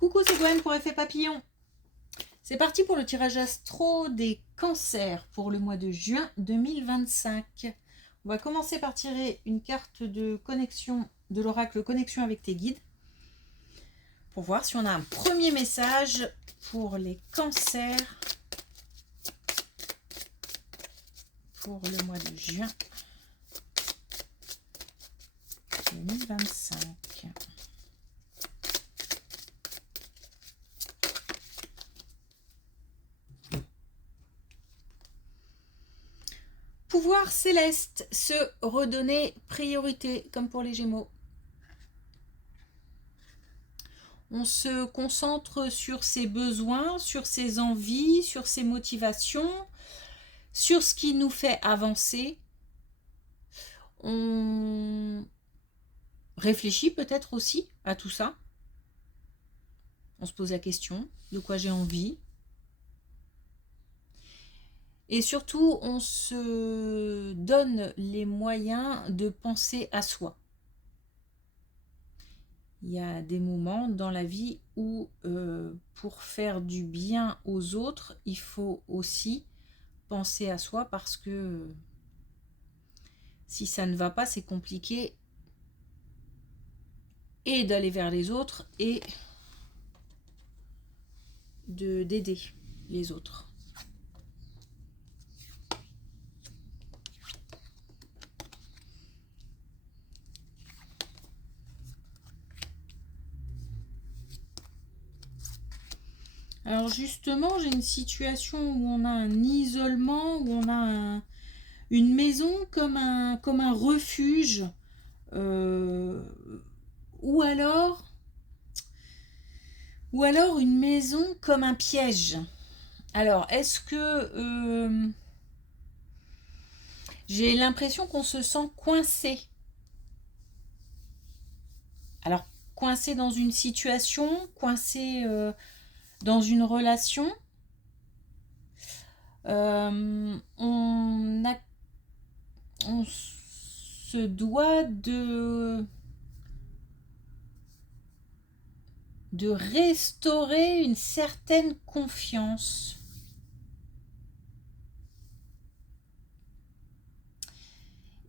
Coucou, c'est Gwen pour Effet Papillon. C'est parti pour le tirage astro des cancers pour le mois de juin 2025. On va commencer par tirer une carte de connexion de l'oracle Connexion avec tes guides pour voir si on a un premier message pour les cancers pour le mois de juin 2025. Pouvoir céleste, se redonner priorité, comme pour les Gémeaux. On se concentre sur ses besoins, sur ses envies, sur ses motivations, sur ce qui nous fait avancer. On réfléchit peut-être aussi à tout ça. On se pose la question, de quoi j'ai envie? Et surtout, on se donne les moyens de penser à soi. Il y a des moments dans la vie où, pour faire du bien aux autres, il faut aussi penser à soi parce que si ça ne va pas, c'est compliqué et d'aller vers les autres et d'aider les autres. Alors justement, j'ai une situation où on a un isolement, où on a une maison comme un refuge, ou alors une maison comme un piège. Alors, est-ce que j'ai l'impression qu'on se sent coincé? Alors, coincé dans une situation, coincé dans une relation. On se doit de restaurer une certaine confiance.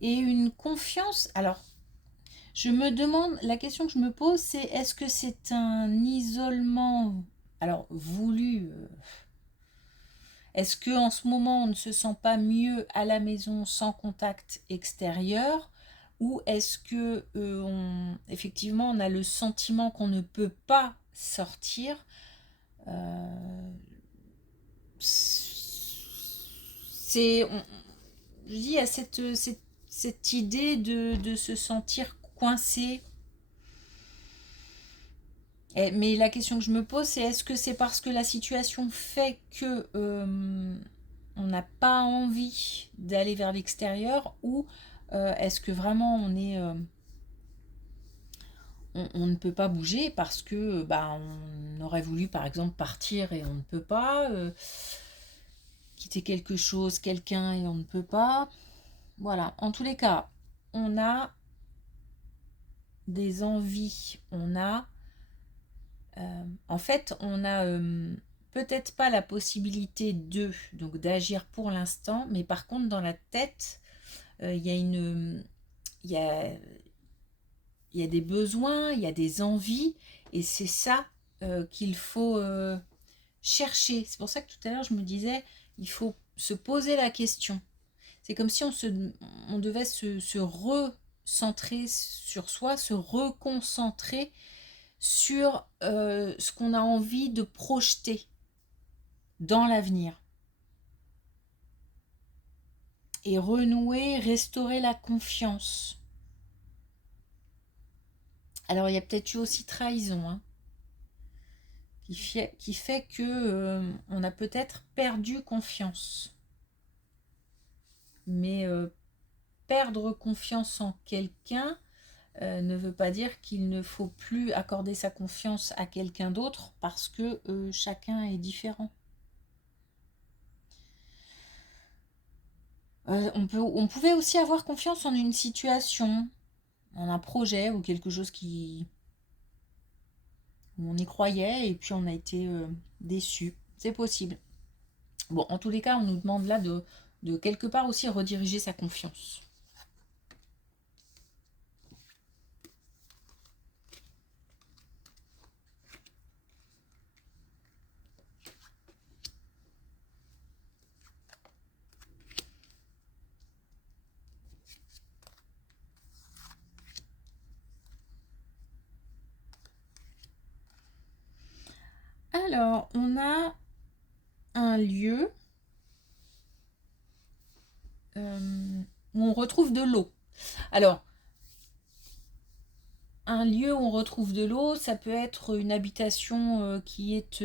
Et une confiance, alors, je me demande, la question que je me pose, c'est est-ce que c'est un isolement, alors, voulu, est-ce qu'en ce moment, on ne se sent pas mieux à la maison sans contact extérieur? Ou est-ce que, effectivement, on a le sentiment qu'on ne peut pas sortir? Je dis, il y a cette idée de se sentir coincé. Mais la question que je me pose, c'est est-ce que c'est parce que la situation fait que on n'a pas envie d'aller vers l'extérieur, ou est-ce que vraiment on ne peut pas bouger parce que on aurait voulu par exemple partir et on ne peut pas, quitter quelque chose, quelqu'un et on ne peut pas. Voilà, en tous les cas, on a des envies, on a en fait, on a peut-être pas la possibilité donc d'agir pour l'instant, mais par contre dans la tête, il y a des besoins, il y a des envies, et c'est ça qu'il faut chercher. C'est pour ça que tout à l'heure je me disais, il faut se poser la question. C'est comme si on devait se recentrer sur soi, se reconcentrer sur ce qu'on a envie de projeter dans l'avenir. Et renouer, restaurer la confiance. Alors il y a peut-être eu aussi trahison, hein, qui fait que on a peut-être perdu confiance. Mais perdre confiance en quelqu'un ne veut pas dire qu'il ne faut plus accorder sa confiance à quelqu'un d'autre, parce que chacun est différent. On pouvait aussi avoir confiance en une situation, en un projet ou quelque chose où on y croyait et puis on a été déçus. C'est possible. Bon, en tous les cas, on nous demande là de quelque part aussi rediriger sa confiance. Alors, on a un lieu où on retrouve de l'eau. Alors, un lieu où on retrouve de l'eau, ça peut être une habitation qui est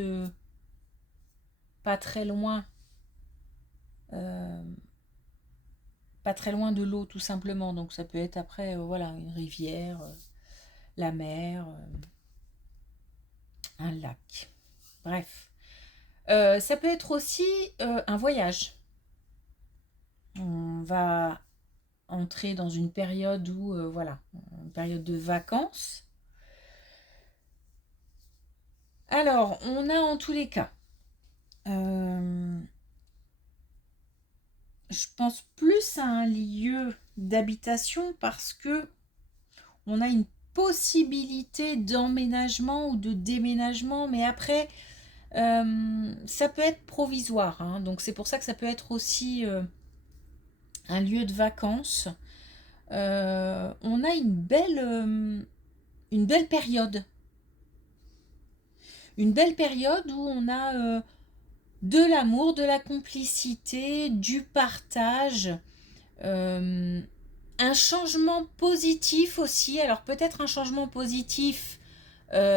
pas très loin, euh, pas très loin de l'eau tout simplement. Donc ça peut être après, voilà, une rivière, la mer, un lac. Bref. Ça peut être aussi un voyage. On va entrer dans une période où, voilà, une période de vacances. Alors, on a en tous les cas, je pense plus à un lieu d'habitation parce que on a une possibilité d'emménagement ou de déménagement, mais après, ça peut être provisoire, hein. Donc c'est pour ça que ça peut être aussi un lieu de vacances. On a une belle période. Une belle période où on a de l'amour, de la complicité, du partage, un changement positif aussi. Alors peut-être un changement positif,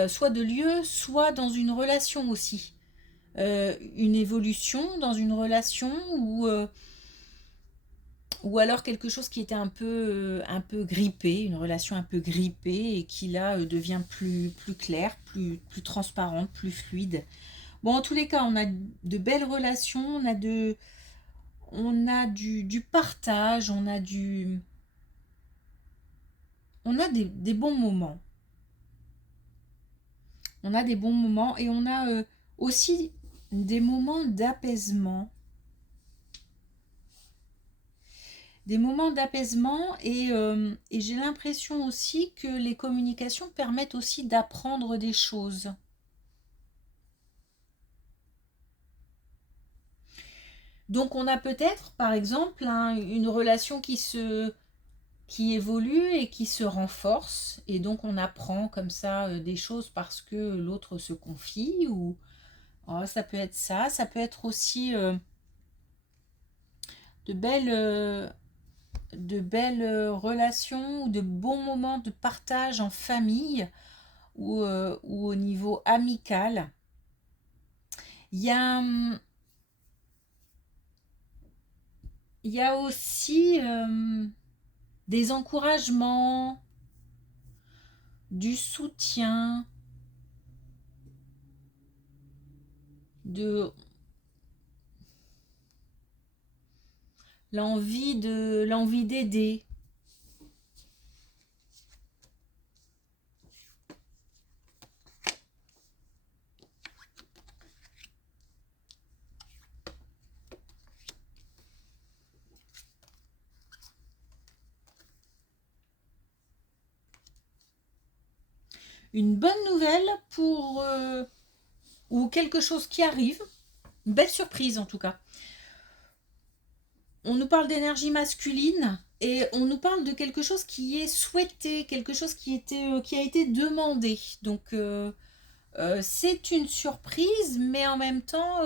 soit de lieu, soit dans une relation aussi. Une évolution dans une relation ou alors quelque chose qui était un peu grippé, une relation un peu grippée et qui là devient plus claire, plus transparente, plus fluide. Bon, en tous les cas, on a de belles relations, on a du partage, on a des bons moments. On a des bons moments et on a aussi des moments d'apaisement. Des moments d'apaisement et j'ai l'impression aussi que les communications permettent aussi d'apprendre des choses. Donc on a peut-être, par exemple, une relation qui évolue et qui se renforce, et donc on apprend comme ça des choses parce que l'autre se confie, ou oh, ça peut être ça, ça peut être aussi de belles, euh, de belles relations ou de bons moments de partage en famille ou au niveau amical. Il y a, il y a aussi des encouragements, du soutien, de l'envie d'aider. Une bonne nouvelle pour ou quelque chose qui arrive, une belle surprise en tout cas. On nous parle d'énergie masculine et on nous parle de quelque chose qui est souhaité, quelque chose qui a été demandé. Donc c'est une surprise, mais en même temps,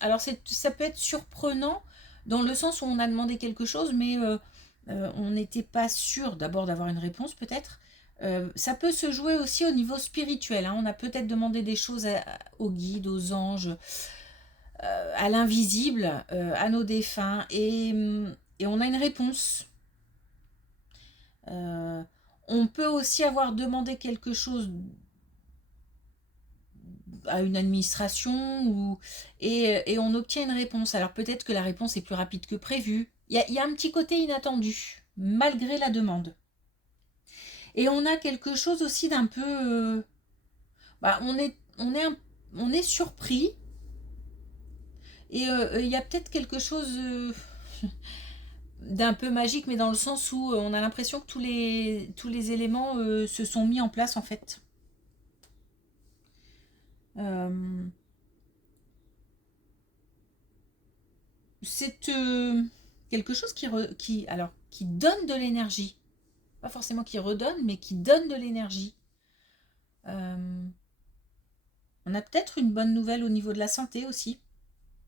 alors ça peut être surprenant dans le sens où on a demandé quelque chose, mais on n'était pas sûr d'abord d'avoir une réponse peut-être. Ça peut se jouer aussi au niveau spirituel, hein. On a peut-être demandé des choses aux guides, aux anges, à l'invisible, à nos défunts, et on a une réponse. Euh, on peut aussi avoir demandé quelque chose à une administration et on obtient une réponse. Alors peut-être que la réponse est plus rapide que prévu. Il y a un petit côté inattendu, malgré la demande. Et on a quelque chose aussi d'un peu bah, on est surpris. Et il y a peut-être quelque chose d'un peu magique, mais dans le sens où on a l'impression que tous les éléments se sont mis en place en fait. Euh, c'est quelque chose qui donne de l'énergie. Pas forcément qui redonne, mais qui donne de l'énergie. Euh, on a peut-être une bonne nouvelle au niveau de la santé aussi.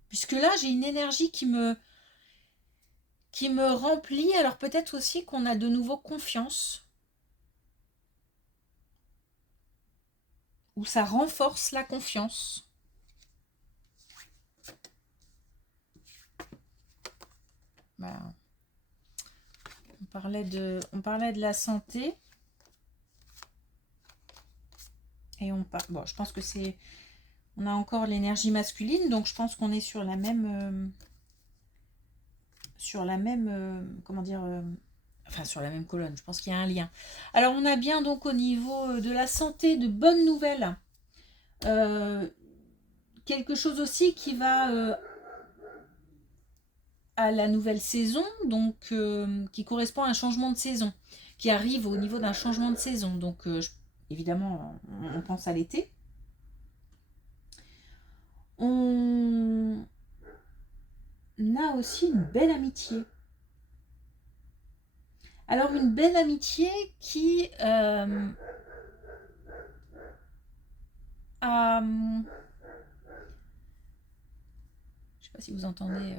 Puisque là, j'ai une énergie qui me remplit. Alors peut-être aussi qu'on a de nouveau confiance. Ou ça renforce la confiance. Voilà. On parlait de la santé. Et bon, je pense que c'est... On a encore l'énergie masculine, donc je pense qu'on est sur la même... comment dire... enfin, sur la même colonne. Je pense qu'il y a un lien. Alors, on a bien donc au niveau de la santé de bonnes nouvelles. Quelque chose aussi qui va à la nouvelle saison, donc qui correspond à un changement de saison, qui arrive au niveau d'un changement de saison. Donc, évidemment, on pense à l'été. On a aussi une belle amitié. Alors, une belle amitié qui a... Je sais pas si vous entendez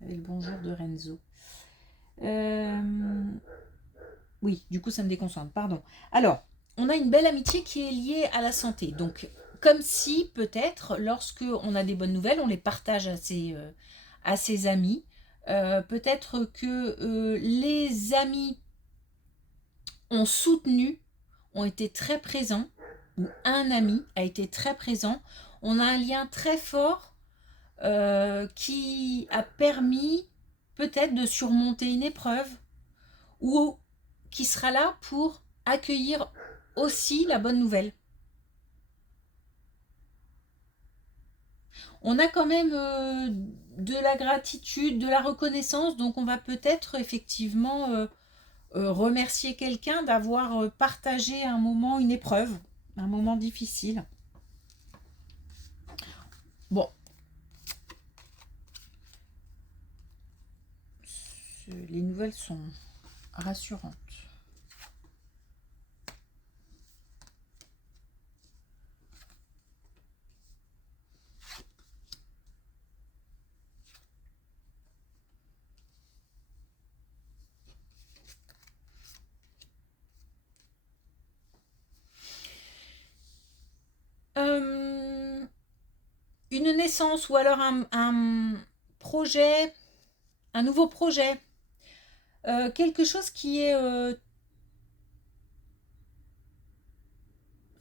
le bonjour de Renzo. Oui, du coup, ça me déconcentre, pardon. Alors, on a une belle amitié qui est liée à la santé. Donc, comme si, peut-être, lorsque on a des bonnes nouvelles, on les partage à ses amis. Peut-être que les amis ont soutenu, ont été très présents, ou un ami a été très présent. On a un lien très fort qui a permis peut-être de surmonter une épreuve ou qui sera là pour accueillir aussi la bonne nouvelle. On a quand même de la gratitude, de la reconnaissance, donc on va peut-être effectivement remercier quelqu'un d'avoir partagé un moment, une épreuve, un moment difficile. Bon, les nouvelles sont rassurantes. Une naissance ou alors un projet, un nouveau projet, quelque chose qui est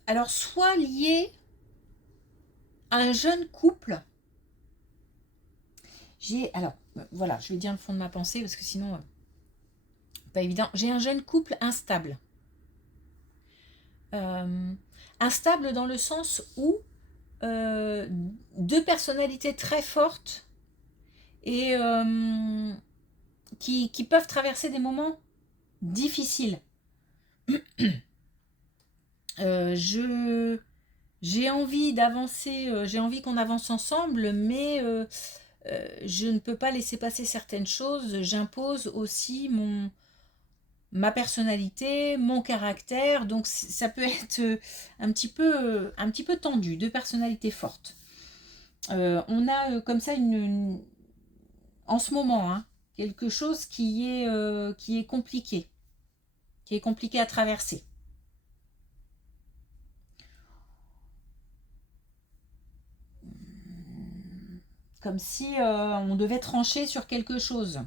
alors soit lié à un jeune couple. Alors voilà, je vais dire le fond de ma pensée parce que sinon pas évident. J'ai un jeune couple instable. Instable dans le sens où deux personnalités très fortes et qui peuvent traverser des moments difficiles. J'ai envie d'avancer, j'ai envie qu'on avance ensemble, mais je ne peux pas laisser passer certaines choses. J'impose aussi ma personnalité, mon caractère, donc ça peut être un petit peu tendu, deux personnalités fortes. On a comme ça en ce moment, hein, quelque chose qui est compliqué à traverser. Comme si on devait trancher sur quelque chose.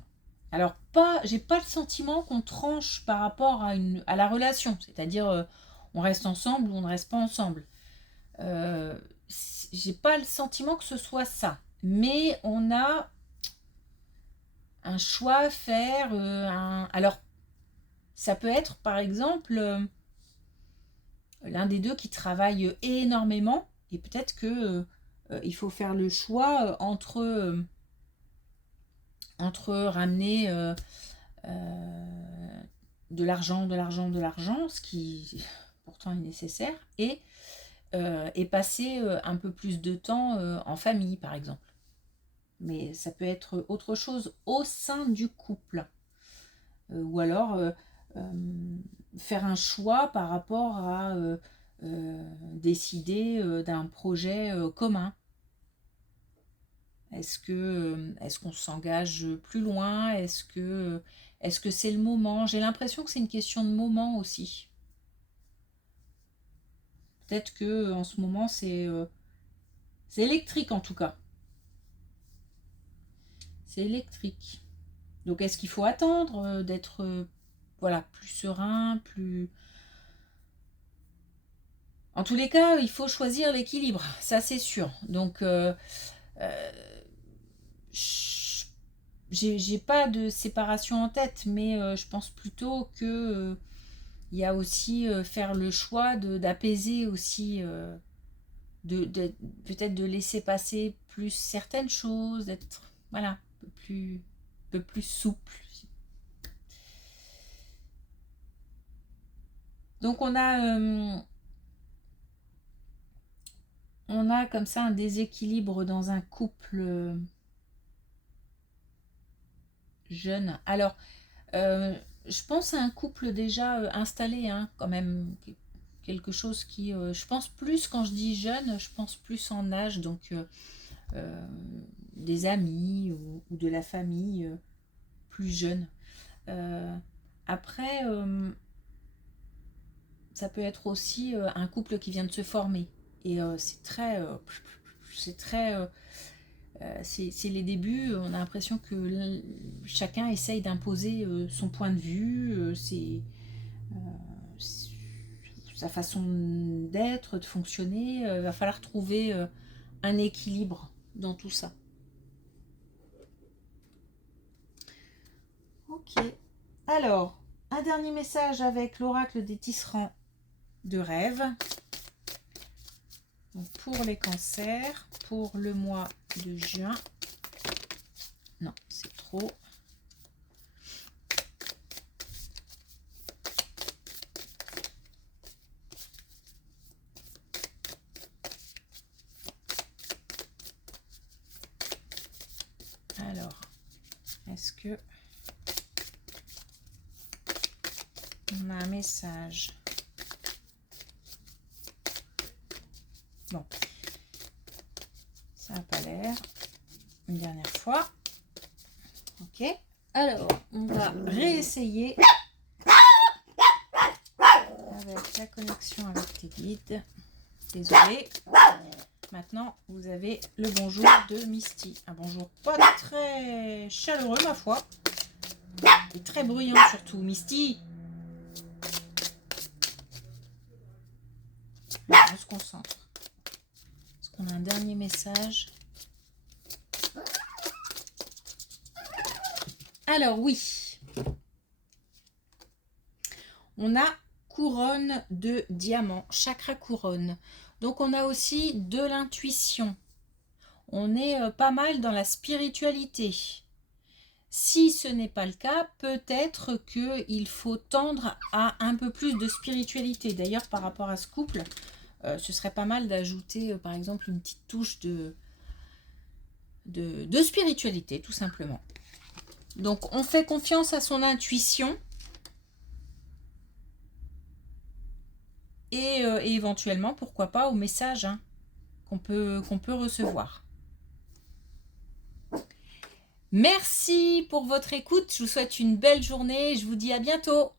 Alors j'ai pas le sentiment qu'on tranche par rapport à la relation, c'est-à-dire on reste ensemble ou on ne reste pas ensemble. Euh, j'ai pas le sentiment que ce soit ça, mais on a un choix à faire. Alors ça peut être par exemple l'un des deux qui travaille énormément, et peut-être que il faut faire le choix entre ramener de l'argent, ce qui pourtant est nécessaire, et passer un peu plus de temps en famille, par exemple. Mais ça peut être autre chose au sein du couple. Ou alors faire un choix par rapport à décider d'un projet commun. Est-ce qu'on s'engage plus loin? Est-ce que c'est le moment? J'ai l'impression que c'est une question de moment aussi. Peut-être que en ce moment c'est électrique en tout cas. C'est électrique. Donc est-ce qu'il faut attendre d'être voilà, plus serein, plus... En tous les cas, il faut choisir l'équilibre, ça c'est sûr. Donc j'ai pas de séparation en tête, mais je pense plutôt que il y a aussi faire le choix d'apaiser aussi, peut-être de laisser passer plus certaines choses, d'être voilà, un peu plus souple. Donc on a comme ça un déséquilibre dans un couple jeune. Alors, je pense à un couple déjà installé, hein, quand même, quelque chose qui... je pense plus, quand je dis jeune, je pense plus en âge, donc des amis ou de la famille plus jeune. Après, ça peut être aussi un couple qui vient de se former. Et c'est très... c'est les débuts, on a l'impression que chacun essaye d'imposer son point de vue, sa façon d'être, de fonctionner. Il va falloir trouver un équilibre dans tout ça. Ok. Alors, un dernier message avec l'oracle des tisserands de rêve. Donc pour les cancers, pour le mois de juin. Non, c'est trop. Alors, est-ce que on a un message? Bon, ça n'a pas l'air. Une dernière fois. Ok. Alors, on va réessayer avec la connexion avec tes guides. Désolée. Maintenant, vous avez le bonjour de Misty. Un bonjour pas très chaleureux, ma foi. Et très bruyant surtout. Misty! Alors, on se concentre. Est-ce qu'on a un dernier message? Alors oui. On a couronne de diamant, chakra couronne. Donc on a aussi de l'intuition. On est pas mal dans la spiritualité. Si ce n'est pas le cas, peut-être qu'il faut tendre à un peu plus de spiritualité. D'ailleurs, par rapport à ce couple, ce serait pas mal d'ajouter, par exemple, une petite touche de spiritualité, tout simplement. Donc, on fait confiance à son intuition. Et éventuellement, pourquoi pas, au message qu'on peut recevoir. Merci pour votre écoute. Je vous souhaite une belle journée. Je vous dis à bientôt.